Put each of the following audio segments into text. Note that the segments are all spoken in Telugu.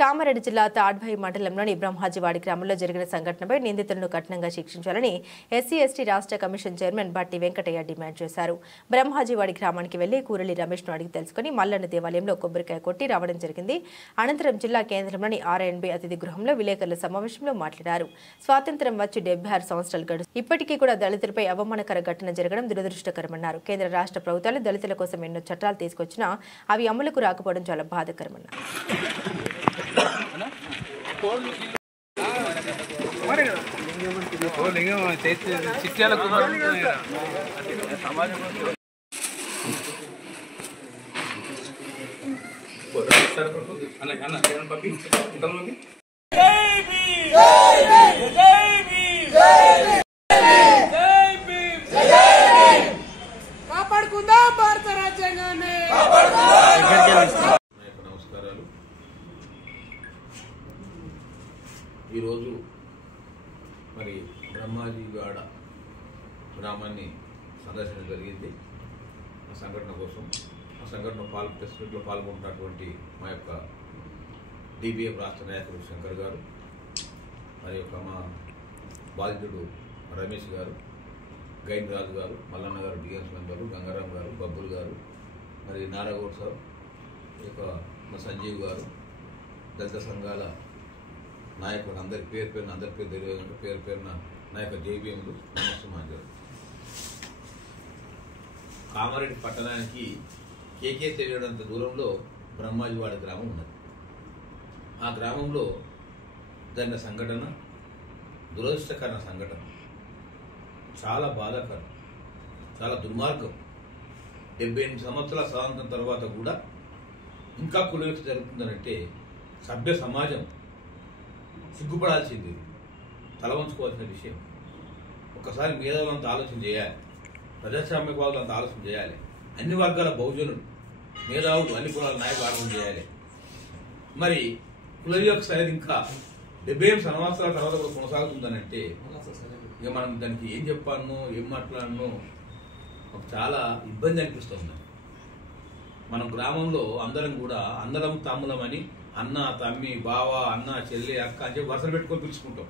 కామారెడ్డి జిల్లా తాడ్భై మండలంలోని బ్రహ్మాజీవాడి గ్రామంలో జరిగిన సంఘటనపై నిందితులను కఠినంగా శిక్షించాలని ఎస్సీ/ఎస్టీ రాష్ట్ర కమిషన్ చైర్మన్ బట్టి వెంకటయ్య డిమాండ్ చేశారు. బ్రహ్మాజీవాడి గ్రామానికి వెళ్లి కూరలి రమేష్ను అడిగి తెలుసుకుని మల్లన్న దేవాలయంలో కొబ్బరికాయ కొట్టి రావడం జరిగింది. అనంతరం జిల్లా కేంద్రంలోని ఆర్ఎన్బి అతిథి గృహంలో విలేకరుల సమావేశంలో మాట్లాడారు. స్వాతంత్ర్యం వచ్చి 76 సంవత్సరాలు గడుస్తూ ఇప్పటికీ కూడా దళితులపై అవమానకర ఘటన జరగడం దురదృష్టకరమన్నారు. కేంద్ర రాష్ట్ర ప్రభుత్వాలు దళితుల కోసం ఎన్నో చట్టాలు తీసుకొచ్చినా అవి అమలుకు రాకపోవడం చాలా బాధాకరమన్నారు. కాపాడుకుందాం భారత రాజ్యాంగాన్ని. నమస్కారాలు. ఈరోజు మరి బ్రహ్మాజీవాడ గ్రామాన్ని సందర్శన జరిగింది. ఆ సంఘటన కోసం ఆ సంఘటన ప్రెస్ మీట్లో పాల్గొంటున్నటువంటి మా యొక్క డిబిఎం రాష్ట్ర నాయకుడు శంకర్ గారు, మరి యొక్క మా బాధితుడు రమేష్ గారు, గైడ్ రాజు గారు, మల్లన్న గారు, డిఎస్ మెంబరు, గంగారాం గారు, బబ్బుల్ గారు, మరి నారాగౌడ్ సార్, ఈ యొక్క మా సంజీవ్ గారు, దళిత సంఘాల నాయకులు అందరి పేరున అందరి పేరున నా యొక్క జేబీఎంలు నమస్సుమాంజారు. కామారెడ్డి పట్టణానికి కేకే తెలియడంత దూరంలో బ్రహ్మాజీవాడ గ్రామం ఉన్నది. ఆ గ్రామంలో జరిగిన సంఘటన దురదృష్టకర సంఘటన, చాలా బాధాకరం, చాలా దుర్మార్గం. 78 సంవత్సరాల స్వాతంత్రం తర్వాత కూడా ఇంకా కులవివక్ష జరుగుతుందనంటే సభ్య సమాజం సిగ్గుపడాల్సింది, తల వంచుకోవాల్సిన విషయం. ఒకసారి మేధావులంతా ఆలోచన చేయాలి, ప్రజాస్వామ్యవాదులంతా ఆలోచన చేయాలి, అన్ని వర్గాల బహుజనులు, మేధావులు, అన్ని కులాల నాయకులు ఆలోచన చేయాలి. మరి కులవివక్ష అనేది ఇంకా 78 సంవత్సరాల తర్వాత కూడా కొనసాగుతుందనంటే ఇక మనం దానికి ఏం చెప్పాలనో ఏం మాట్లాడనో చాలా ఇబ్బంది అనిపిస్తుంది. మనం గ్రామంలో అందరం కూడా అందరం తమ్ములమని అన్న, తమ్మి, బావ, అన్న, చెల్లి, అక్క అని చెప్పి వరుసలు పెట్టుకొని పిలుచుకుంటాం.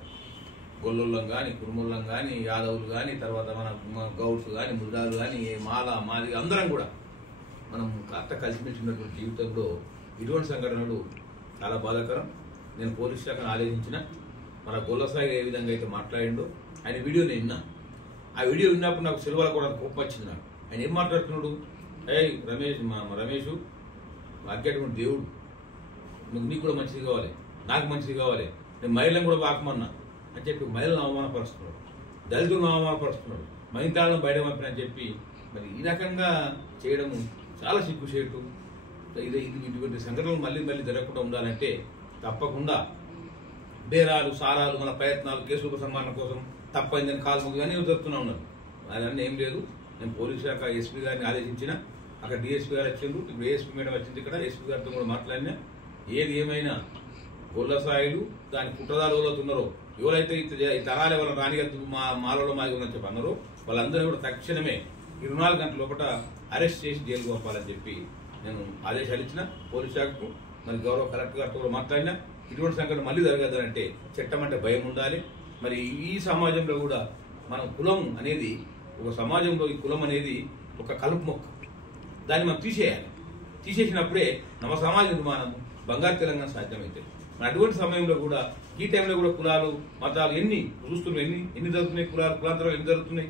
గొల్లుళ్ళం కానీ, కురుముళ్ళం కానీ, యాదవులు కానీ, తర్వాత మన గౌడ్స్ కానీ, ముద్రాలు కానీ, మాల, మాది అందరం కూడా మనం అత్త కలిసిమెలిసినటువంటి జీవితంలో ఇటువంటి సంఘటనలు చాలా బాధాకరం. నేను పోలీస్ శాఖను ఆదేశించిన మన గొల్లసాయి ఏ విధంగా అయితే మాట్లాడిండో ఆయన వీడియో నేను విన్నా. ఆ వీడియో విన్నప్పుడు నాకు సిల్వల కూడా కోపం వచ్చింది. నాకు ఆయన ఏం మాట్లాడుతున్నాడు, రమేష్ అగ్గేటువంటి దేవుడు, నీకు కూడా మంచిది కావాలి, నాకు మంచిది కావాలి, నేను మహిళలను కూడా పాకమన్నా అని చెప్పి మహిళలను అవమానపరుస్తున్నాడు, దళితులను అవమానపరుస్తున్నాడు, మహిళలను బయట పంపిన అని చెప్పి మరి ఈ రకంగా చేయడం చాలా సిగ్గుచేటు. ఇటువంటి సంఘటనలు మళ్ళీ జరగకుండా ఉండాలంటే తప్పకుండా బేరాలు, సారాలు, మన ప్రయత్నాలు, కేసు ఉపసంహరణ కోసం తప్పైందని కాలు ముగ్గుగానే జరుపుతూనే ఉన్నారు. అదన్నీ ఏం లేదు. నేను పోలీస్ శాఖ ఎస్పీ గారిని ఆదేశించిన, అక్కడ డిఎస్పీ గారు వచ్చిండ్రు, ఇప్పుడు ఏఎస్పీ మేడం వచ్చింది, ఇక్కడ ఎస్పీ గారితో కూడా మాట్లాడినా. ఏది ఏమైనా గొల్లసాయిలు దాని కుట్రదాలు ఎవరైతున్నారో, ఎవరైతే ఈ తరాలు ఎవరైనా రానిగద్దు మాలలో మాది ఉందని చెప్పి అన్నారో వాళ్ళందరూ కూడా తక్షణమే 24 గంటల లోపల అరెస్ట్ చేసి జైలు పంపాలని చెప్పి నేను ఆదేశాలు ఇచ్చిన పోలీస్ శాఖకు. మరి గౌరవ కలెక్టర్ గారితో కూడా మాట్లాడినా. ఇటువంటి సంఘటన మళ్ళీ జరగదంటే చట్టం అంటే భయం ఉండాలి. మరి ఈ సమాజంలో కూడా మనం కులం అనేది, ఒక సమాజంలో ఈ కులం అనేది ఒక కలుపు మొక్క, దాన్ని మనం తీసేయాలి. తీసేసినప్పుడే నవ సమాజ నిర్మాణం, బంగారు తెలంగాణ సాధ్యమవుతాయి. అటువంటి సమయంలో కూడా ఈ టైంలో కూడా కులాలు, మతాలు ఎన్ని చూస్తున్నాయి, ఎన్ని జరుగుతున్నాయి, కులాంతరాలు ఎన్ని జరుగుతున్నాయి.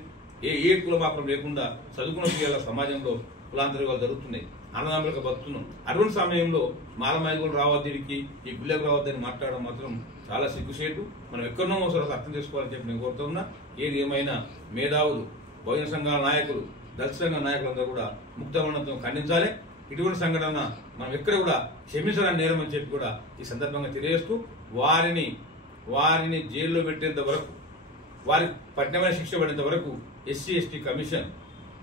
ఏ కులమాత్రం లేకుండా చదువుకున్న సమాజంలో కులాంతరాలు జరుగుతున్నాయి, అన్నదమ్ములకు బతుకున్నాం. అటువంటి సమయంలో మాలమాయకులు రావద్దీనికి, ఈ గుళ్ళకు రావద్దని మాట్లాడడం మాత్రం చాలా సిగ్గుచేటు. మనం ఎక్కడనో ఒకసారి అర్థం చేసుకోవాలని చెప్పి నేను కోరుతున్నా. ఏది ఏమైనా మేధావులు, బహుజన సంఘాల నాయకులు, దళిత సంఘ నాయకులందరూ కూడా ముక్తమరణంతో ఖండించాలి. ఇటువంటి సంఘటన మనం ఎక్కడ కూడా క్షమించాలని నేరం అని చెప్పి కూడా ఈ సందర్భంగా తెలియజేస్తూ వారిని జైల్లో పెట్టేంత వరకు, వారికి కఠినమైన శిక్ష పడేంత వరకు ఎస్సీ/ఎస్టీ కమిషన్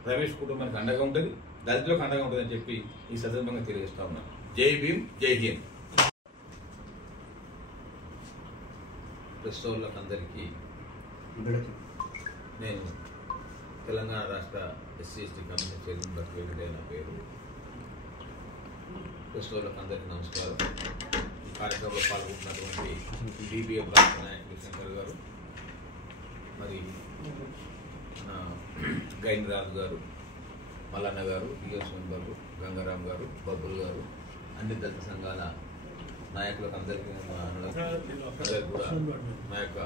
రమేష్ కుటుంబానికి అండగా ఉంటుంది, దళితులకు అండగా ఉంటుందని చెప్పి ఈ సందర్భంగా తెలియజేస్తా ఉన్నాను. జై భీమ్, జై హింద్. ప్రెస్ వాళ్ళకి అందరికీ నేను తెలంగాణ రాష్ట్ర ఎస్సీ/ఎస్టీ కమిషన్ చైర్మన్ బట్టి వెంకటయ్య నా పేరు. ప్రెస్ వాళ్ళకి అందరికీ నమస్కారం. కార్యక్రమంలో పాల్గొంటున్నటువంటి డిబిఎం రాష్ట్ర నాయకులు శంకర్ గారు, మరి గైన్రాజు గారు, మల్లన్న గారు, డిఎస్ మెంబర్లు గంగారాం గారు, బబ్బుల్ గారు, అన్ని దళిత సంఘాల నాయకులకు అందరికీ కూడా నా యొక్క